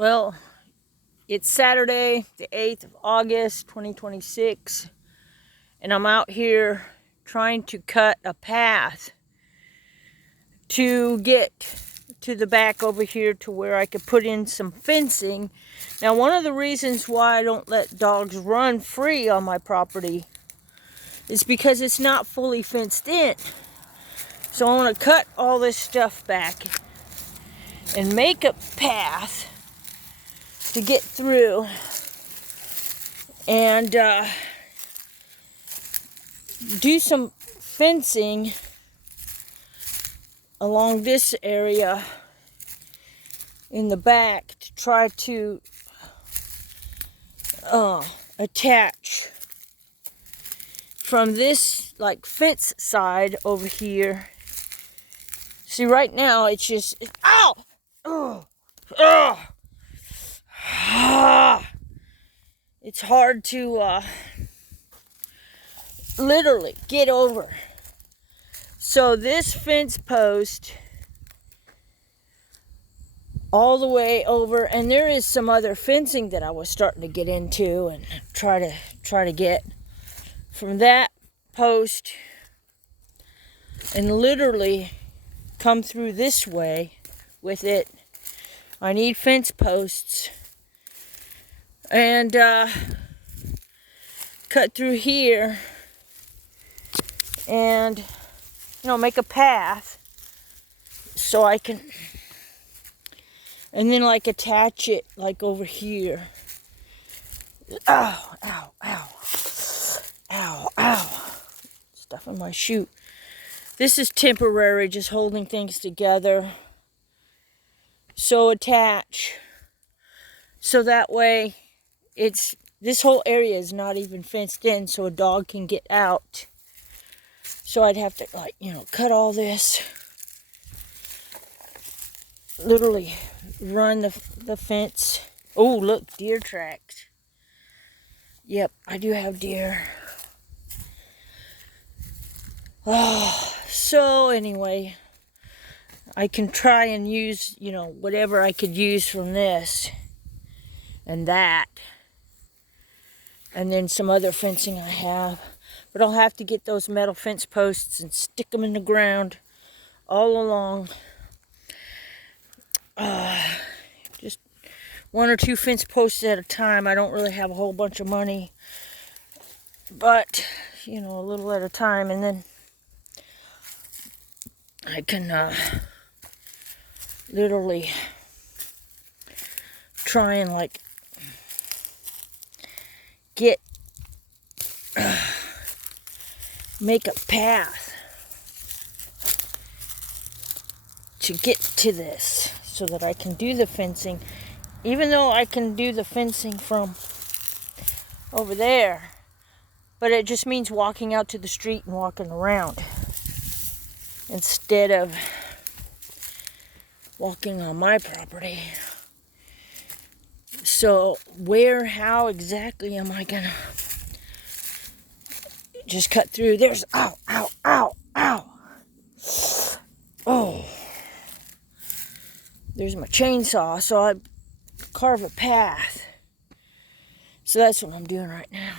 Well, it's Saturday, the 8th of August, 2026, and I'm out here trying to cut a path to get to the back over here to where I could put in some fencing. Now, one of the reasons why I don't let dogs run free on my property is because it's not fully fenced in. So I want to cut all this stuff back and make a path to get through and do some fencing along this area in the back to try to attach from this like fence side over here. See, right now it's just ow! It's hard to literally get over. So this fence post all the way over, and there is some other fencing that I was starting to get into and try to get from that post and literally come through this way with it. I need fence posts and cut through here and make a path so I can, and then like attach it like over here. Ow, ow, ow, ow, ow. Stuff in my shoe. This is temporary, just holding things together. So attach, so that way this whole area is not even fenced in, so a dog can get out. So I'd have to cut all this, literally run the fence. Oh, look, deer tracks. Yep, I do have deer. Oh, so anyway, I can try and use, whatever I could use from this and that. And then some other fencing I have. But I'll have to get those metal fence posts and stick them in the ground all along. Just one or two fence posts at a time. I don't really have a whole bunch of money. But, a little at a time. And then I can literally try and make a path to get to this so that I can do the fencing, even though I can do the fencing from over there, but it just means walking out to the street and walking around instead of walking on my property. So how exactly am I gonna just cut through? There's ow, ow, ow, ow. Oh, there's my chainsaw, so I carve a path. So that's what I'm doing right now.